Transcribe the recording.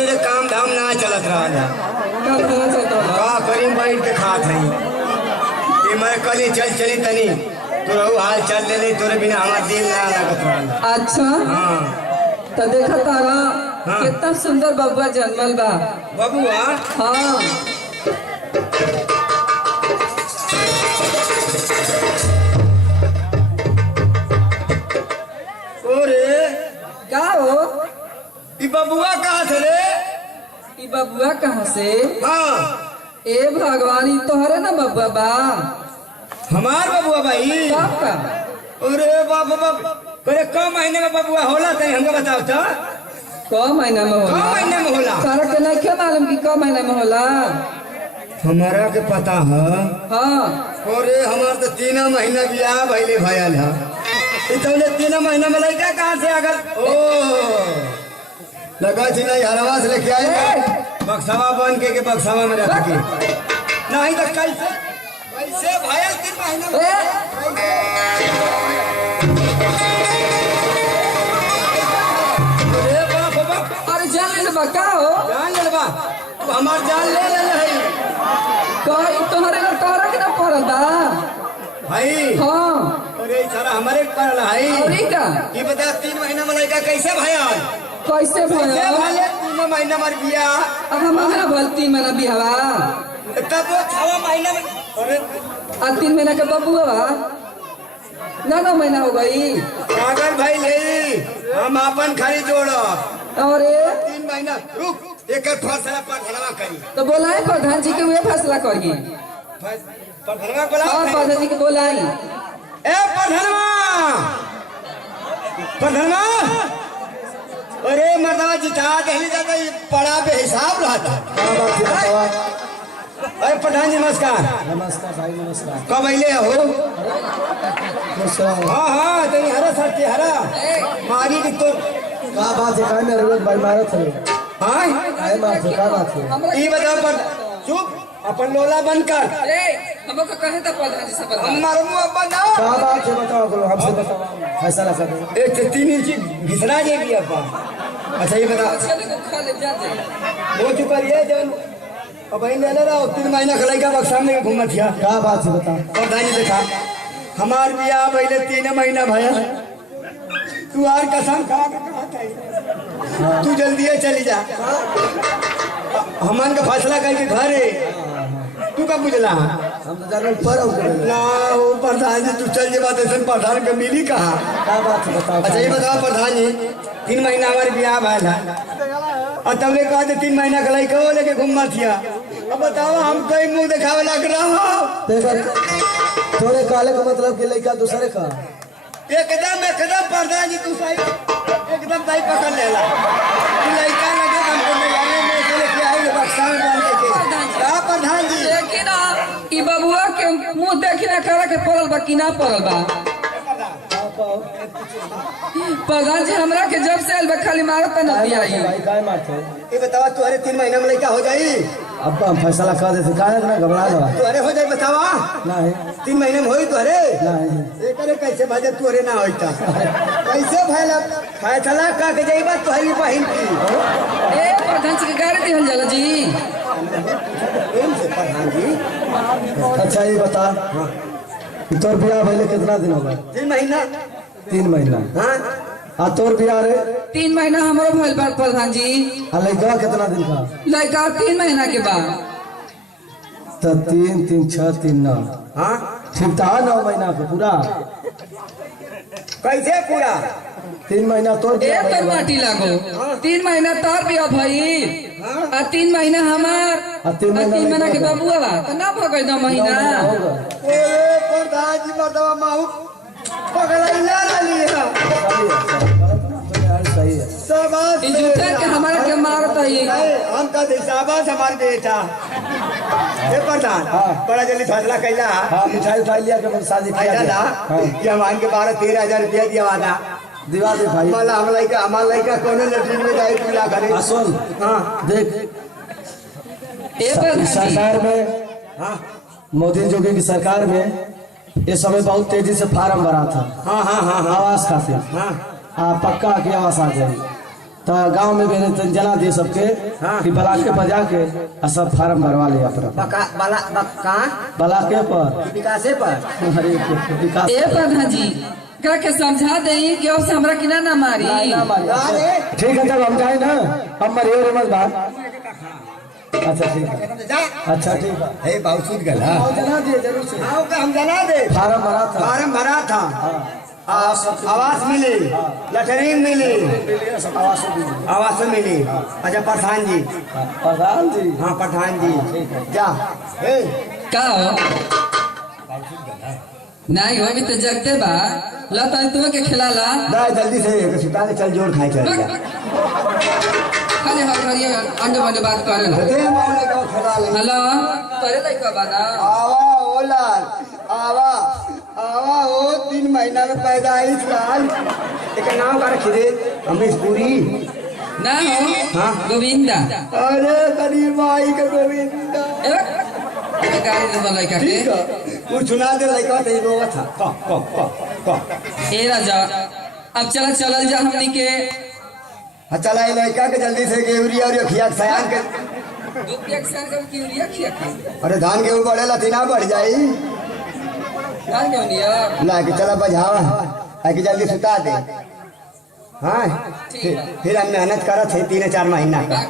हमरे लिए काम धाम ना चलत रहा का करीम बैठ के खात है कि मैं कल चल चली तनी तो रहू हाल चल ले नहीं तोरे बिना हमार दिल ना लगत रहा। अच्छा हाँ तो देखा तारा हाँ। कितना सुंदर बबुआ जन्मल बा। बबुआ हाँ ओरे का हो ई बबुआ कहाँ थे रे? ई बबुआ कहाँ से? हाँ ए भगवान ई तोहरे ना बबुआ बा। हमार बबुआ भाई। कब का? अरे बाप बाप करे कम महीने में बबुआ होला तनी हमको बताओ तो क महीना में होला? कम महीने में होला? तारा के नहीं क्या मालूम कि क महीना में होला? हमारा के पता है। हाँ अरे हमार तो 3 महीना बियाह भइले भयल है। इतने 3 महीना में लड़का कहाँ से अगर ओ लगा थी नहीं हरवा से लेके आए बक्सावा बन के बक्सावा में रख के नहीं तो कैसे कैसे भयल 3 महीना में अरे बाप बाप अरे जान ले बा का हो? जान ले बा हमार जान ले है कह तोहरे ना तोहरा के ना पड़ल बा। भाई। हाँ अरे सारा हमारे पर है और ई का ये बता 3 महीना में लड़का कैसे भयल कैसे कैसे भयो? भले 3 महीना में बियाह अब हमारा भलती मना बिहवा तब वो 6 महीना में अरे आ 3 महीना के बबुआ बा ना 9 महीना हो गई। पागल भाई ले हम अपन खाली जोड़ो और 3 महीना रुक एक फैसला पर भरवा करी तो बोलाए प्रधान जी के वे फैसला करिए। पर भरवा बोला और प्रधान जी के बोलाई ए प्रधानवा प्रधानवा अरे मर्दवा जिता कहली जाता ये बड़ा बेहिसाब रहता। अरे प्रधान जी नमस्कार। नमस्कार भाई नमस्कार। कब अइले हो? हाँ हाँ तो हरा सर के हरा मारी की तो का बात है काय मेरे लोग भाई मारत है हाँ काय बात है का बात है ये बताओ पर चुप अपन लोला बंद कर हमको कहे था प्रधान जी से हम मारो मुंह बंद का बात है बताओ करो हमसे बताओ फैसला कर दो। एक 3 इंच घिसरा जाएगी अपा। अच्छा ये बता खा ले जाते हो चुका ये जब अब ले ले रहा 3 महीना खलाई का बक्सा में घूमत हिया का बात है बता। प्रधान जी देखा हमार बियाह पहले 3 महीना भया तू आर कसम खा के कहत है तू जल्दी चली जा हमन का फैसला करके घर है तू का बुझला हम तो जाने पर हो गए ना वो प्रधान जी तू चल जे बात ऐसे प्रधान के मिली कहा। का बात है बताओ। अच्छा ये बताओ प्रधान जी 3 महीना हमारे बियाह भयल है और तब ले कहा 3 महीना का लड़का हो लेके घूमना थिया। अब बताओ हम कई मुंह दिखावे लग रहा हो थोड़े काले का मतलब कि लड़का दूसरे का एकदम प्रधान जी तू सही एकदम सही पकड़ लेला तू लड़का लगे हमको मिलाने में से लेके आई बक्सा में डाल के का प्रधान जी देखी ना ई बबुआ के मुंह देखी ना करा के पड़ल बा कि ना पड़ल बा। प्रधान जी हमरा के जब से आइल बा खाली मारत न दिया ई भाई काय मारते ये बतावा तुम्हारे 3 महीना में लड़का हो जाई अब हम फैसला कर देते काय ना घबरा जा तुम्हारे हो जाए बतावा नहीं 3 महीने में होई तुम्हारे नहीं ये करे कैसे भाजे तुअरे ना होइता कैसे भैला फैसला का के जाई बात तुम्हारी बहन की ए प्रधान जी के गाड़ी दिहल जाला जी। प्रेम से प्रधान जी। अच्छा ये बता तोर बियाह भइले कितना दिन हो गए? 3 महीना 3 महीना। हाँ आ तोर बियाह रे 3 महीना हमरो भइल बा प्रधान जी। आ लड़का कितना दिन का? लड़का 3 महीना के बाद तो 3 3 6 3 9 हाँ ठीक था 9 महीना का पूरा कैसे पूरा 3 महीना तोर ए बियाह तर भइल बा। माटी लागो 3 महीना तार बिया भई आ 3 महीना हमार आ 3 आ 3 महीना महीना के बबुआ बा तो ना भगई 9 महीना। होगा ए प्रधान जी मर्दवा माहू पकड़ाइला लिया सही है। शाबाश ई जूते के हमारा के मारत है हम का दे शाबाश हमार बेटा ए प्रधान बड़ा जल्दी फैसला कैला हाँ मिठाई उठाई लिया के हम शादी किया फायदा गया। ना हाँ कि हम के 12-13 रुपया दिया वादा दिवा दे भाई माला हमार लड़का कोनो लेटरिन में जाए पूरा करे आ सुन हाँ देख ए प्रधान जी सरकार में हाँ मोदी जोगी की सरकार में ये समय बहुत तेजी से फार्म भरा था हाँ हाँ हाँ हाँ आवास खातिर हाँ हाँ पक्का की आवास आ गई तो गांव में मैंने तो जना दे सबके हाँ। कि ब्लाक के बजा के और सब फार्म भरवा ले अपना कहाँ ब्लाक के पर विकासे पर अरे विकास ए प्रधान जी का के समझा दे कि अब से हमरा किना ना मारी ठीक है तब हम जाए ना हम मरियो रे मत बात अच्छा ठीक है अच्छा ठीक है हे बहुत सूद गला जना दे जरूर से आओ का हम जना दे फार्म भरा था फार्म भरा था आवास मिली लटरीन मिली आवास मिली अच्छा पठान जी प्रधान जी हाँ पठान जी जा ए का हो नहीं हो अभी तो जगते बा लता तू के खिलाला दा जल्दी से सुता के चल जोड़ खाए चल जा खाली हर हर ये अंडे बंडे बात करे ना दे मामले का खिला ले हेलो करे तई का बाना आवा ओला आवा आवा ओ 3 महीना में पैदा आई साल एक नाम का रखी दे अमरीश पुरी ना हो हाँ। गोविंदा अरे करीब माई के गोविंदा ए गाड़ी दे वाला का के ठीक है वो सुना दे लड़का ते रोवा था क ए राजा अब चला चलल जा हमनी के चला ये लड़का के जल्दी से गेवरिया और खिया के सयान के दूध एक साल का यूरिया खिया के अरे धान के ऊपर बढ़ेला तीना बढ़ जाई धान क्यों नहीं है ला के चला बजावा आके जल्दी सुता दे हाँ ठीक है फिर हम मेहनत करत है 3-4 महीना का